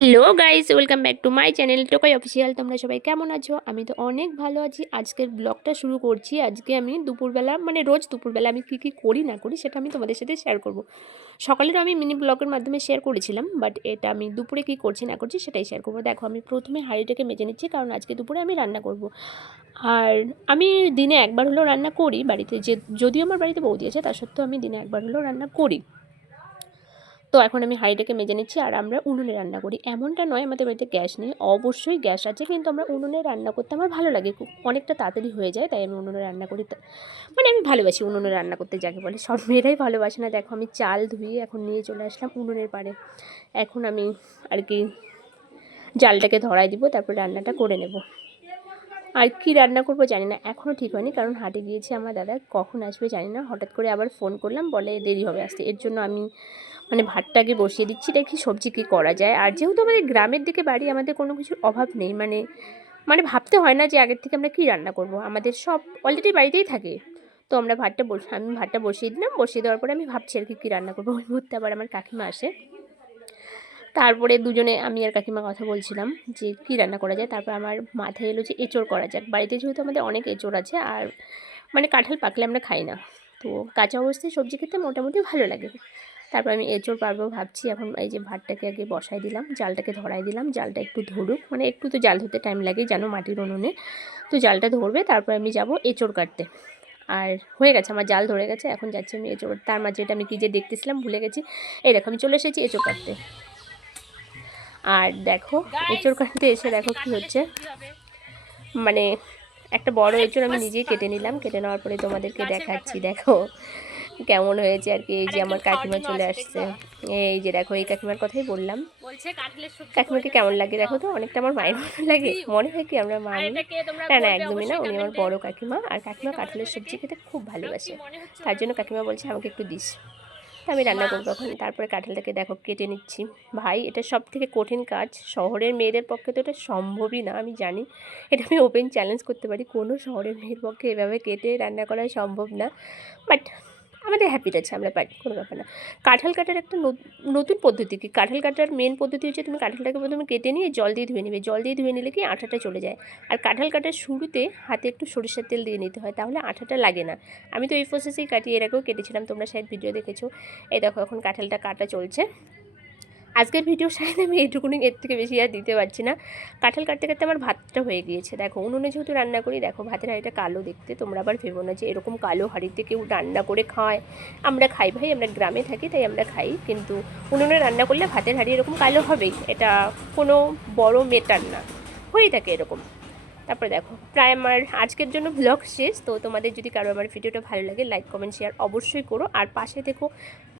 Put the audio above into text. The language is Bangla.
Hello guys, welcome back to my channel Tokai official. তোমরা সবাই কেমন আছো? আমি তো অনেক ভালো আছি। আজকের ব্লগটা শুরু করছি। আজকে আমি দুপুরবেলা মানে রোজ দুপুরবেলা আমি কী কী করি না করি সেটা আমি তোমাদের সাথে শেয়ার করব। সকালের আমি মিনি ব্লগের মাধ্যমে শেয়ার করেছিলাম বাট এটা আমি দুপুরে কী করছি না করছি সেটাই শেয়ার করব। দেখো, আমি প্রথমে হাঁড়িটাকে মেজে নিচ্ছি, কারণ আজকে দুপুরে আমি রান্না করব। আর আমি দিনে একবার হলেও রান্না করি বাড়িতে, যে, যদিও আমার বাড়িতে বৌদি আছে তা সত্ত্বেও আমি দিনে একবার হলেও রান্না করি। তো এখন আমি হাঁড়িটাকে মেজে নিচ্ছি আর আমরা উনুনে রান্না করি। এমনটা নয়, আমাদের বাড়িতে গ্যাস নেই। অবশ্যই গ্যাস আছে, কিন্তু আমরা উনুনে রান্না করতে আমার ভালো লাগে খুব। অনেকটা তাড়াতাড়ি হয়ে যায়, তাই আমি উনুনে রান্না করি। মানে আমি ভালোবাসি উনুনে রান্না করতে যাকে বলে। সব মেয়েরাই ভালোবাসে না। দেখো আমি চাল ধুয়ে এখন নিয়ে চলে আসলাম উনুনের পাড়ে। এখন আমি আর কি জালটাকে ধরাই দিব, তারপর রান্নাটা করে নেব। আর কি রান্না করব জানি না এখনও ঠিক হয়নি কারণ হাটে গিয়েছে আমার দাদা, কখন আসবে জানি না, হঠাৎ করে আবার ফোন করলাম, বলে দেরি হবে আসতে, এর জন্য আমি মানে ভাতটাকে বসিয়ে দিচ্ছি দেখি সবজি কী করা যায়, আর যেহেতু আমাদের গ্রামের দিকে বাড়ি, আমাদের কোনো কিছুর অভাব নেই মানে মানে ভাবতে হয় না যে আগের থেকে আমরা কী রান্না করব, আমাদের সব অলরেডি বাড়িতেই থাকে, তো আমরা ভাতটা বস, আমি ভাতটা বসিয়ে দিলাম, বসিয়ে দেওয়ার পরে আমি ভাবছি আর কি, কী রান্না করব, ওই মুহূর্তে আবার আমার কাকিমা আসে তারপরে দুজনে আমি আর কাকিমা কথা বলছিলাম যে কী রান্না করা যায়। তারপর আমার মাথায় এলো যে এঁচড় করা যাক। বাড়িতে যেহেতু আমাদের অনেক এঁচড় আছে আর মানে কাঁঠাল পাকলে আমরা খাই না। তো কাঁচা অবস্থায় সবজি খেতে মোটামুটি ভালো লাগে। তারপর আমি এঁচড় পারব ভাবছি। এখন এই যে ভাতটাকে আগে বসাই দিলাম, জালটাকে ধরাই দিলাম। জালটা একটু ধরুক। মানে একটু তো জাল ধরতে টাইম লাগে জানো মাটির উনুনে। তো জালটা ধরবে, তারপর আমি যাব এঁচড় কাটতে। আর হয়ে গেছে, আমার জাল ধরে গেছে। এখন যাচ্ছি আমি এঁচড়। তার মাঝে এটা আমি কী যে দেখতেছিলাম, ভুলে গেছি। এই দেখো, আমি চলে এসেছি এঁচড় কাটতে। আর দেখো এঁচড় কাটতে এসে দেখো কি হচ্ছে। মানে একটা বড় এঁচড় আমি নিজেই কেটে নিলাম। কেটে নেওয়ার পরে তোমাদেরকে দেখাচ্ছি দেখো কেমন হয়েছে আর কি। এই যে আমার কাকিমা চলে আসছে। এই যে দেখো এই কাকিমার কথাই বললাম। কাকিমাকে কেমন লাগে দেখো তো? অনেকটা আমার মায়ের মতো লাগে। মনে হয় কি আমরা মা না না একদমই না। উনি আমার বড় কাকিমা। আর কাকিমা কাঁঠালের সবজি খেতে খুব ভালোবাসে। তার জন্য কাকিমা বলছে আমাকে একটু দিস। আমি রান্না করব এখন তারপরে কাঁঠালটাকে দেখো কেটে নিচ্ছি। ভাই এটা সব থেকে কঠিন কাজ। শহরের মেয়েদের পক্ষে তো এটা সম্ভবই না আমি জানি। এটা আমি ওপেন চ্যালেঞ্জ করতে পারি। কোনো শহরের মেয়ের পক্ষে এভাবে কেটে রান্না করা সম্ভব না। বাট আমাদের হ্যাপি আছে আমরা পারি, কোনো ব্যাপার না। কাঁঠাল কাটার একটা নতুন পদ্ধতি কি? কাঁঠাল কাটার মেন পদ্ধতি হচ্ছে তুমি কাঁঠালটাকে প্রথমে কেটে নিয়ে জল দিয়ে ধুয়ে নেবে। জল দিয়ে ধুয়ে নিলে কি আঠাটা চলে যায়। আর কাঁঠাল কাটার শুরুতে হাতে একটু সরিষার তেল দিয়ে নিতে হয়, তাহলে আঠাটা লাগে না। আমি তো এই প্রসেসেই কাটিয়ে এর আগেও কেটেছিলাম, তোমরা শায়দ ভিডিও দেখেছ। এই দেখো, এখন কাঁঠালটা কাটা চলছে। আজকের ভিডিও শায়দ আমি এইটুকুনি এর থেকে বেশি আর দিতে পারছি না। কাঁঠাল কাটতে কাটতে আমার ভাতটা হয়ে গিয়েছে। দেখো, উনুনে যেহেতু রান্না করি, দেখো, ভাতের হাঁড়িটা কালো দেখতে। তোমরা আবার ভেবো না যে এরকম কালো হাঁড়িতে কেউ রান্না করে খায়। আমরা খাই ভাই, আমরা গ্রামে থাকি, তাই আমরা খাই। কিন্তু উনুনে রান্না করলে ভাতের হাঁড়ি এরকম কালো হবেই এটা কোনো বড় মেটার না। হয়েই থাকে এরকম। তারপরে দেখো, প্রায় আমার আজকের জন্য ব্লগ শেষ। তো তোমাদের যদি কারও আমার ভিডিওটা ভালো লাগে লাইক কমেন্ট শেয়ার অবশ্যই করো। আর পাশে দেখো